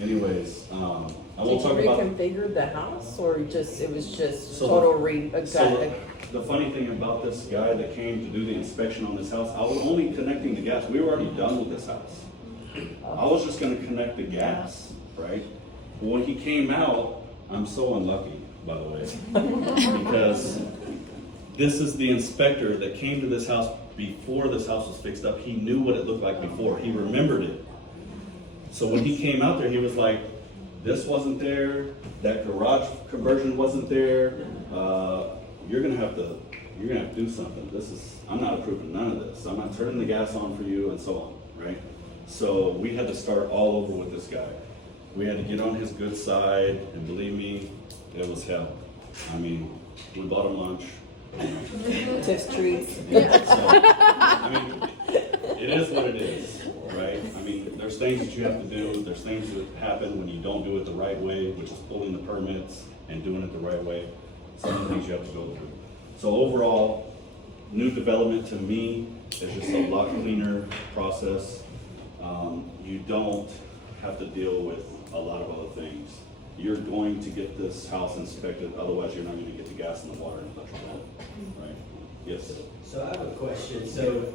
Anyways, I won't talk about. Reconfigured the house, or just it was just So total the funny thing about this guy that came to do the inspection on this house, I was only connecting the gas. We were already done with this house. I was just gonna connect the gas, right? But when he came out, I'm so unlucky, by the way, because this is the inspector that came to this house before this house was fixed up. He knew what it looked like before. He remembered it. So when he came out there, he was like, this wasn't there, that garage conversion wasn't there, you're gonna have to do something. I'm not approving none of this. I'm not turning the gas on for you and so on, right? So we had to start all over with this guy. We had to get on his good side, and believe me, it was hell. I mean, we bought him lunch. tips treats. So, I mean, it is what it is, right? I mean, there's things that you have to do, there's things that happen when you don't do it the right way, which is pulling the permits and doing it the right way. Some of the things you have to go through. So overall, new development to me is just a lot cleaner process. You don't have to deal with a lot of other things. You're going to get this house inspected, otherwise you're not going to get the gas and the water and electrical, right? Yes. So I have a question. So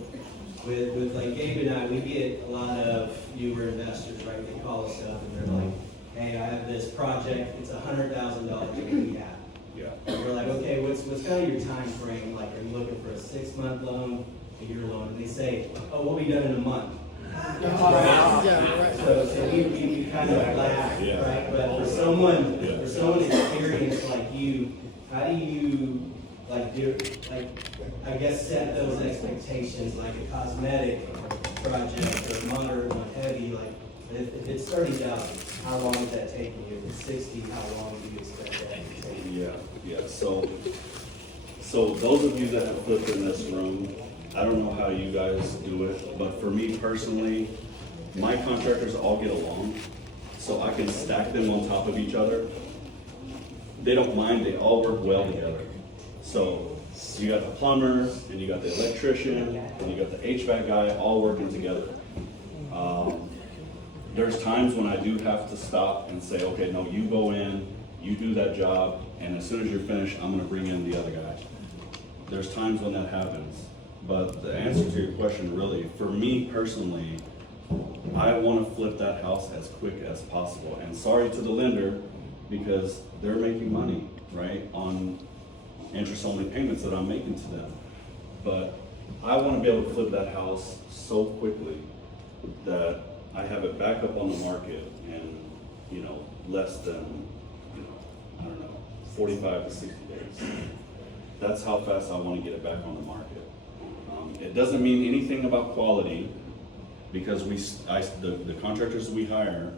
with like Gabe and I, we get a lot of newer investors, right? They call us up and they're like, hey, I have this project, it's $100,000 in rehab. Yeah. And we're like, okay, what's kind of your time frame? Like, are you looking for a 6-month loan, a year loan? And they say, oh, we'll be done in a month. Right? So we kind of laugh, Yeah. right? But for someone experienced like you, how do you I guess set those expectations, like a cosmetic project or moderate one, heavy, like if it's 30,000, how long is that taking you? If it's 60, how long do you expect that to take you? Yeah. So those of you that have flipped in this room, I don't know how you guys do it, but for me personally, my contractors all get along, so I can stack them on top of each other. They don't mind, they all work well together. So you got the plumber, and you got the electrician, and you got the HVAC guy, all working together. There's times when I do have to stop and say, okay, no, you go in, you do that job, and as soon as you're finished, I'm gonna bring in the other guy. There's times when that happens. But the answer to your question, really, for me personally, I want to flip that house as quick as possible. And sorry to the lender, because they're making money, right, on interest-only payments that I'm making to them. But I want to be able to flip that house so quickly that I have it back up on the market in, less than, 45 to 60 days. That's how fast I want to get it back on the market. It doesn't mean anything about quality, because the contractors we hire,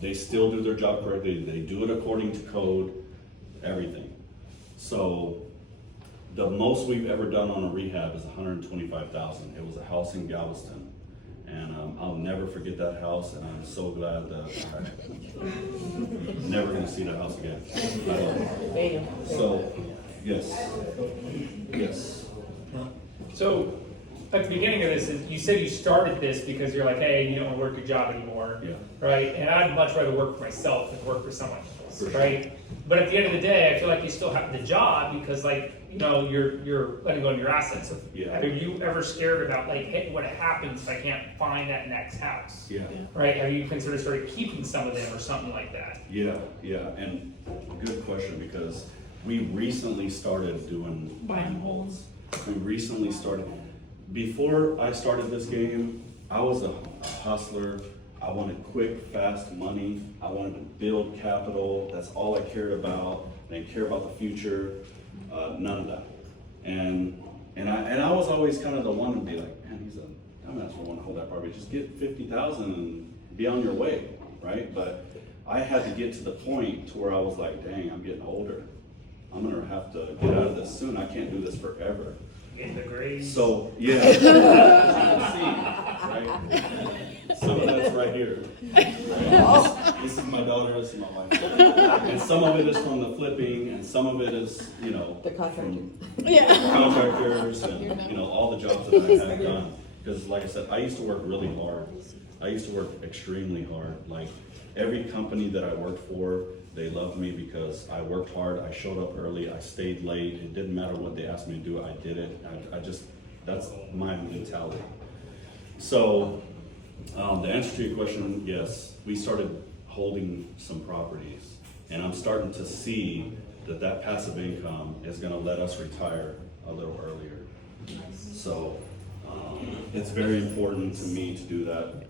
they still do their job correctly. They do it according to code, everything. So the most we've ever done on a rehab is $125,000. It was a house in Galveston, and I'll never forget that house. And I'm so glad that I'm never going to see that house again. So, yes. So, at the beginning of this, you said you started this because you're like, hey, you don't want to work your job anymore, Yeah. right? And I'd much rather work for myself than work for someone else, For sure. right? But at the end of the day, I feel like you still have the job because, you're letting go of your assets. So Yeah. Have you ever scared about, hey, what happens if I can't find that next house? Yeah. Right? Have you considered sort of keeping some of them or something like that? Yeah, and good question, because we recently started doing buy and holds. We recently started, before I started this game, I was a hustler. I wanted quick, fast money. I wanted to build capital. That's all I cared about. I didn't care about the future, none of that. And I was always kind of the one to be like, man, he's a dumbass for wanting to hold that property. Just get 50,000 and be on your way, right? But I had to get to the point to where I was like, dang, I'm getting older. I'm gonna have to get out of this soon. I can't do this forever. In the grave. So, yeah. As you can see, right? Some of that's right here. This is my daughter, this is my wife. And some of it is from the flipping, and some of it is, you know, The contractor. from contractors and, you know, all the jobs that I have done. Because like I said, I used to work really hard. I used to work extremely hard. Like every company that I worked for, they loved me because I worked hard, I showed up early, I stayed late. It didn't matter what they asked me to do, I did it. I just, that's my mentality. So, the answer to your question, yes, we started holding some properties, and I'm starting to see that that passive income is gonna let us retire a little earlier. So, it's very important to me to do that.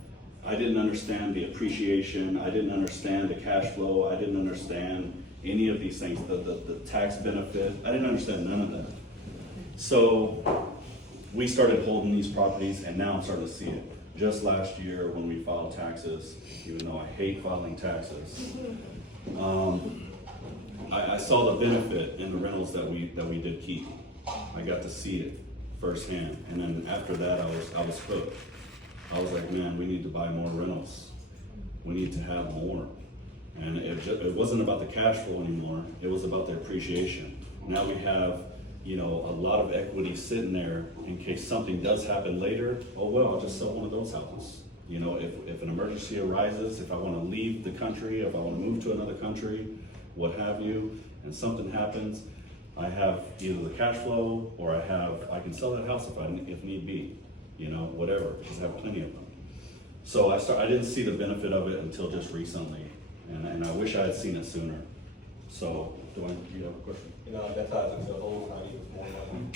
I didn't understand the appreciation, I didn't understand the cash flow, I didn't understand any of these things, the tax benefit, I didn't understand none of that. So, we started holding these properties, and now I'm starting to see it. Just last year when we filed taxes, even though I hate filing taxes, I saw the benefit in the rentals that we did keep. I got to see it firsthand, and then after that, I was hooked. I was like, man, we need to buy more rentals. We need to have more. And it wasn't about the cash flow anymore. It was about the appreciation. Now we have, you know, a lot of equity sitting there in case something does happen later. Oh, well, I'll just sell one of those houses. You know, if an emergency arises, if I want to leave the country, if I want to move to another country, what have you, and something happens, I have either the cash flow or I can sell that house if need be, you know, whatever, because I have plenty of them. So I didn't see the benefit of it until just recently, and I wish I had seen it sooner. So, do you have a question? You know, that ties into the whole time equals more money.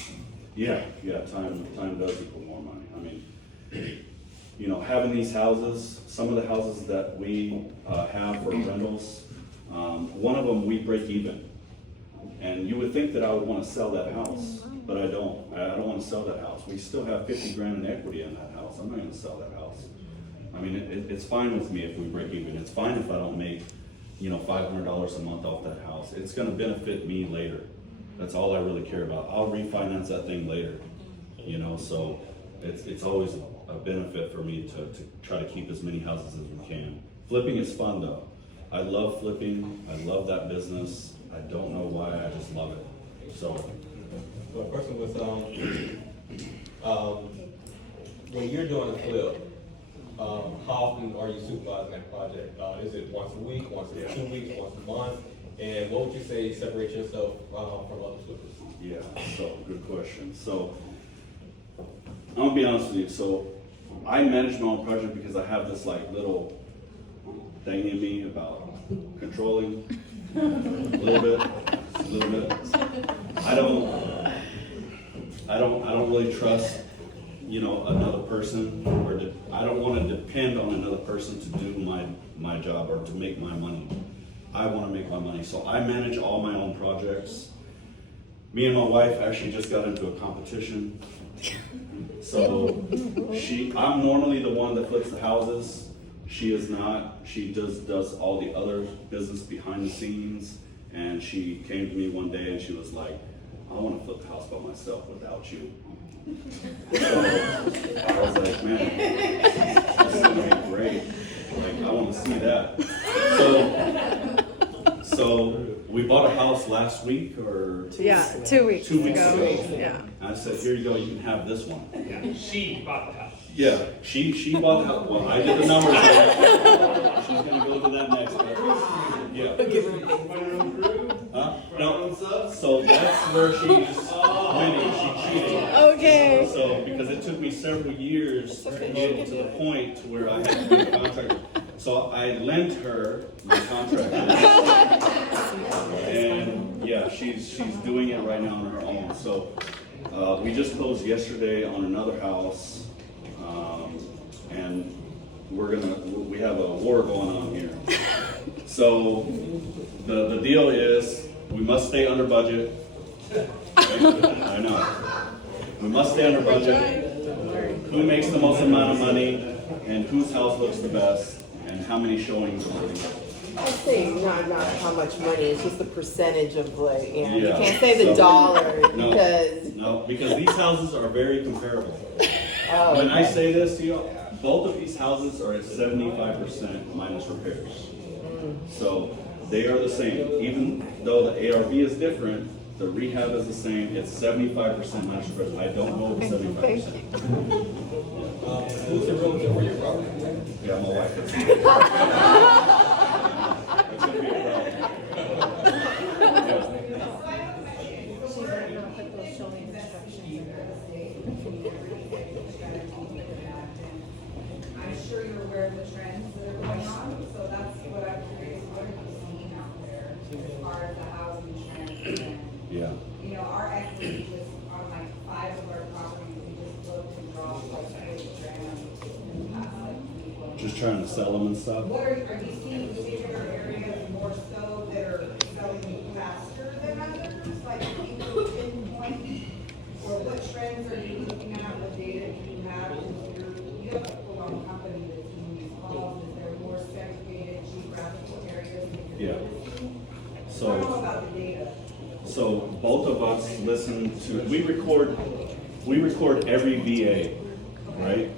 Yeah, time does equal more money. I mean, you know, having these houses, some of the houses that we have for rentals, one of them we break even. And you would think that I would want to sell that house, but I don't. I don't want to sell that house. We still have 50 grand in equity in that house. I'm not going to sell that house. I mean, it's fine with me if we break even. It's fine if I don't make, you know, $500 a month off that house. It's going to benefit me later. That's all I really care about. I'll refinance that thing later, you know, so it's always a benefit for me to try to keep as many houses as we can. Flipping is fun though. I love flipping. I love that business. I don't know why, I just love it. So The question was, when you're doing a flip, how often are you supervising that project? Is it once a week, once every 2 weeks, once a month? And what would you say separates yourself from other flippers? yeah, so good question. So I'm gonna be honest with you. So I manage my own project because I have this like little thing in me about controlling a little bit. I don't really trust, you know, another person, or I don't want to depend on another person to do my job or to make my money. I want to make my money, so I manage all my own projects. Me and my wife actually just got into a competition. So I'm normally the one that flips the houses. She is not. She just does all the other business behind the scenes. And she came to me one day and she was like, I want to flip the house by myself without you. So I was like, man, this is going to be great. Like, I want to see that. So we bought a house last week or 2 weeks 2 weeks ago. ago. Yeah. And I said, here you go, you can have this one. Yeah, she bought the house. Yeah, she bought the house. Well, I did the numbers. She's gonna go to that next. But yeah. Huh? No. So that's where she's winning. She cheated. Okay. So because it took me several years to get to the point to where I had to be a contractor. So I lent her my contract. And yeah, she's doing it right now on her own. So we just closed yesterday on another house. And we have a war going on here. So the deal is we must stay under budget. I know. We must stay under budget. Who makes the most amount of money and whose house looks the best and how many showings are we getting. I think not how much money, it's just the percentage of like, you know, you Yeah. can't say the So- dollar because. No, because these houses are very comparable. Oh, When I okay. say this to you, both of these houses are at 75% minus repairs. So they are the same, even though the ARV is different, the rehab is the same, it's 75% minus repairs. I don't know the 75%. Who's the realtor for your property? Yeah, my wife is. It's gonna be a problem. I'm sure you're aware of the trends that are going on, so that's what I'm curious, what are you seeing out there as far as the housing trends? And, Yeah. you know, our equity was on like 5 of our properties, we just looked and dropped like 40 grand in the past like 3 months. Just trying to sell them and stuff. What are you seeing particular areas more so that are selling faster than others, like can you pinpoint? Or what trends are you looking at, what data do you have, you have a full-on company that's doing these calls, is there more segregated geographical areas that you're Yeah. noticing? So. I don't know about the data. So both of us listen to, we record every VA, right?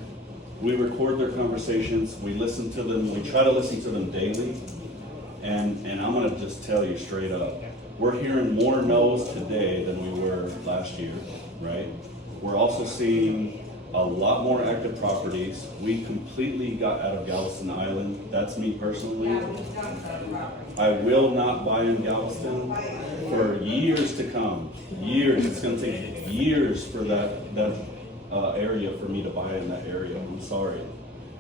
We record their conversations, we listen to them, we try to listen to them daily. And I'm gonna just tell you straight up, we're hearing more no's today than we were last year, right? We're also seeing a lot more active properties. We completely got out of Galveston Island, that's me personally. Yeah, we've done some property. I will not buy in Galveston for years to come. Years. It's going to take years for that area for me to buy in that area. I'm sorry.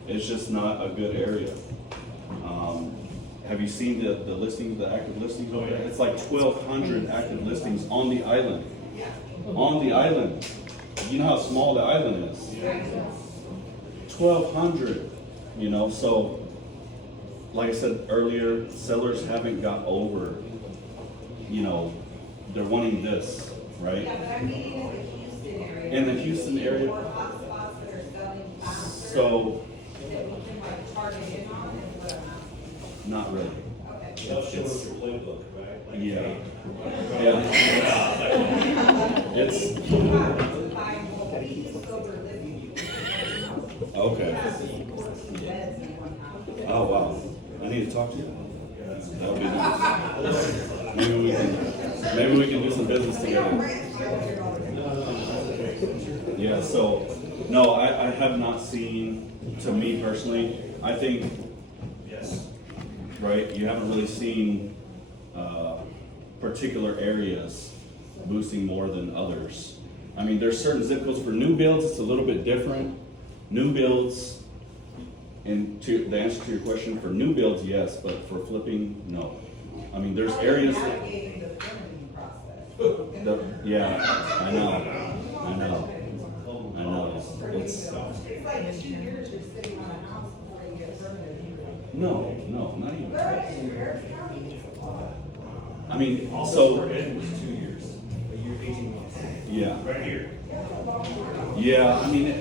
It's just not a good area. Have you seen the listings, the active listings over there? It's like 1,200 active listings on the island. On the island. You know how small the island is. 1,200. You know, so like I said earlier, sellers haven't got over, you know, they're wanting this, right? Yeah, but I'm meaning in the Houston area. In the Houston area. More hotspots that are selling faster. So, That we can like target in on and what amount? not really. Okay. They'll show us your playbook, right? Like, Yeah. Yeah. It's, Buying more pieces over living. okay. Beds in one house. Oh, wow. I need to talk to you. That would be nice. Maybe we can do some business together. Yeah, so, no, I have not seen, to me personally, I think, Yes. right, you haven't really seen, particular areas boosting more than others. I mean, there's certain zip codes for new builds, it's a little bit different. New builds, and to the answer to your question, for new builds, yes, but for flipping, no. I mean, there's areas that, Navigating the permitting process. yeah, I know. It's, It's like 2 years you're sitting on a house before you get permitted. no, not even. Where's county? I mean, Also, for so, Ed was 2 years, a year, 18 months, yeah, right here. yeah, I mean,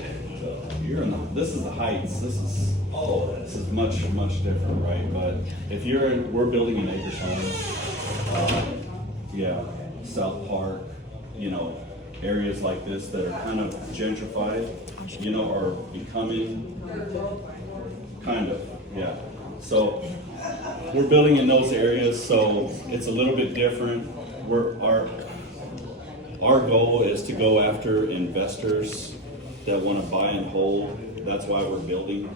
you're in the, this is the Heights, this is much different, right? But if you're in, we're building an acres home, yeah, South Park, you know, areas like this that are kind of gentrified, you know, are becoming kind of, yeah. So we're building in those areas, so it's a little bit different. Our goal is to go after investors that want to buy and hold. That's why we're building.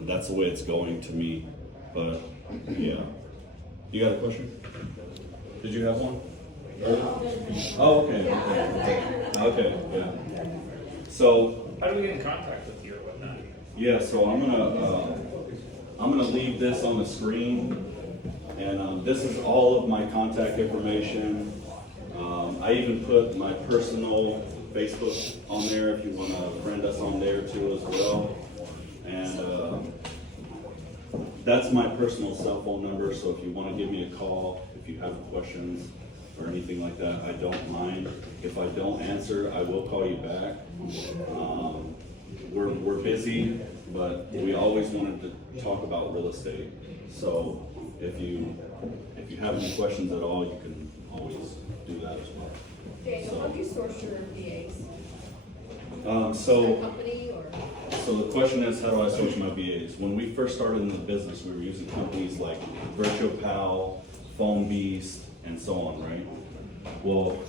That's the way it's going to me. But yeah, you got a question? Did you have one? Oh, okay, yeah. So How do we get in contact with you or whatnot? yeah, so I'm gonna leave this on the screen, and this is all of my contact information. I even put my personal Facebook on there if you wanna friend us on there too as well. And that's my personal cell phone number, so if you wanna give me a call, if you have questions or anything like that, I don't mind. If I don't answer, I will call you back. We're busy, but we always wanted to talk about real estate. So if you have any questions at all, you can always do that as well. Daniel, how do you source your VAs? So, Company or? so the question is, how do I switch my VAs? When we first started in the business, we were using companies like VirtualPal, Phone Beast, and so on, right? Well,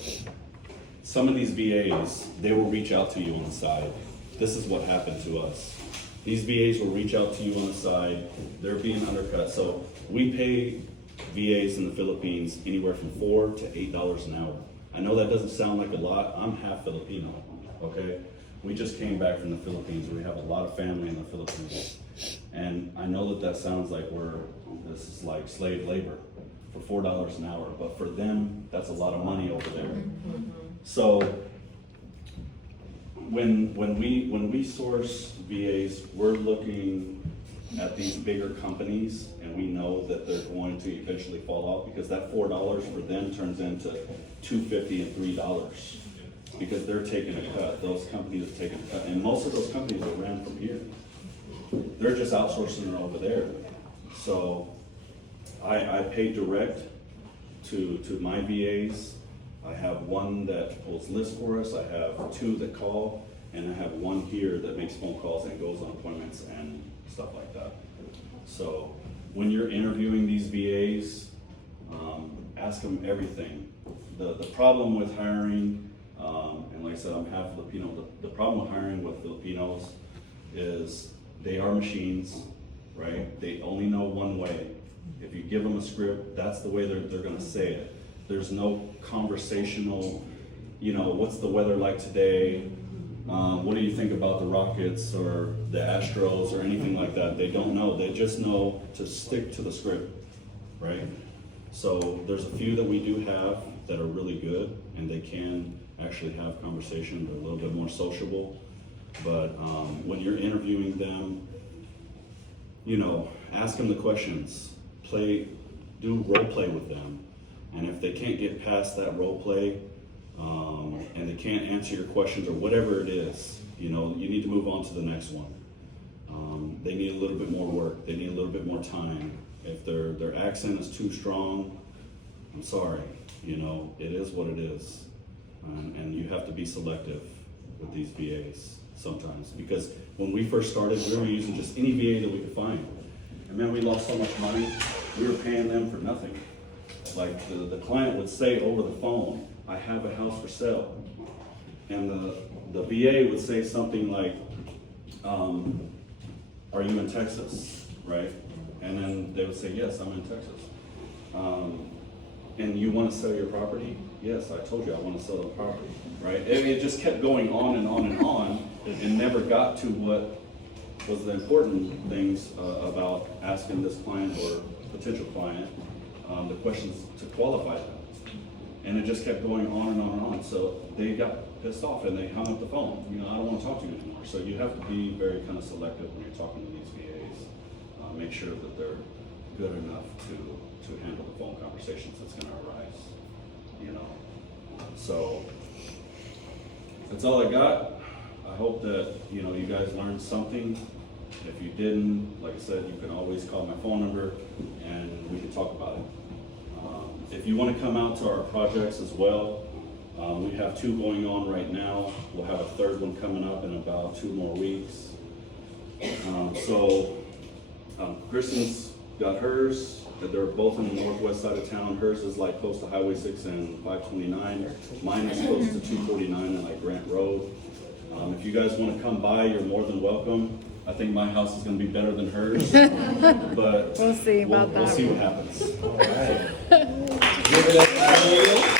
some of these VAs, they will reach out to you on the side. This is what happened to us. These VAs will reach out to you on the side. They're being undercut. So we pay VAs in the Philippines anywhere from $4 to $8 an hour. I know that doesn't sound like a lot. I'm half Filipino, okay? We just came back from the Philippines. We have a lot of family in the Philippines. And I know that that sounds like this is like slave labor for $4 an hour, but for them, that's a lot of money over there. So when we source VAs, we're looking at these bigger companies, and we know that they're going to eventually fall off, because that $4 for them turns into $2.50 and $3, because they're taking a cut. Those companies are taking a cut, and most of those companies are ran from here. They're just outsourcing it over there. So I pay direct to my VAs. I have one that pulls lists for us. I have 2 that call, and I have 1 here that makes phone calls and goes on appointments and stuff like that. So when you're interviewing these VAs, ask them everything. The problem with hiring, and like I said, I'm half Filipino, the problem with hiring with Filipinos is they are machines, right? They only know one way. If you give them a script, that's the way they're gonna say it. There's no conversational, what's the weather like today? What do you think about the Rockets or the Astros or anything like that? They don't know. They just know to stick to the script, right? So there's a few that we do have that are really good, and they can actually have conversation. They're a little bit more sociable. But when you're interviewing them, ask them the questions. Do role play with them. And if they can't get past that role play, and they can't answer your questions or whatever it is, you need to move on to the next one. They need a little bit more work. They need a little bit more time. If their accent is too strong, I'm sorry. It is what it is. And you have to be selective with these VAs sometimes. Because when we first started, we were using just any VA that we could find. And man, we lost so much money. We were paying them for nothing. Like the client would say over the phone, I have a house for sale. And the VA would say something like, are you in Texas, right? And then they would say, yes, I'm in Texas. And you want to sell your property? Yes, I told you I want to sell the property, right? It just kept going on and on and on. It never got to what was the important things about asking this client or potential client the questions to qualify them. And it just kept going on and on and on. So they got pissed off and they hung up the phone. I don't want to talk to you anymore. So you have to be very kind of selective when you're talking to these VAs. Make sure that they're good enough to handle the phone conversations that's going to arise. So that's all I got. I hope that you guys learned something. If you didn't, like I said, you can always call my phone number and we can talk about it. If you want to come out to our projects as well, we have 2 going on right now. We'll have a 3rd one coming up in about 2 more weeks. Kristin's got hers. They're both on the northwest side of town. Hers is like close to Highway 6 and 529. Mine is close to 249 and like Grant Road. If you guys want to come by, you're more than welcome. I think my house is going to be better than hers, but We'll see about we'll that. see what happens. All right. Give it up.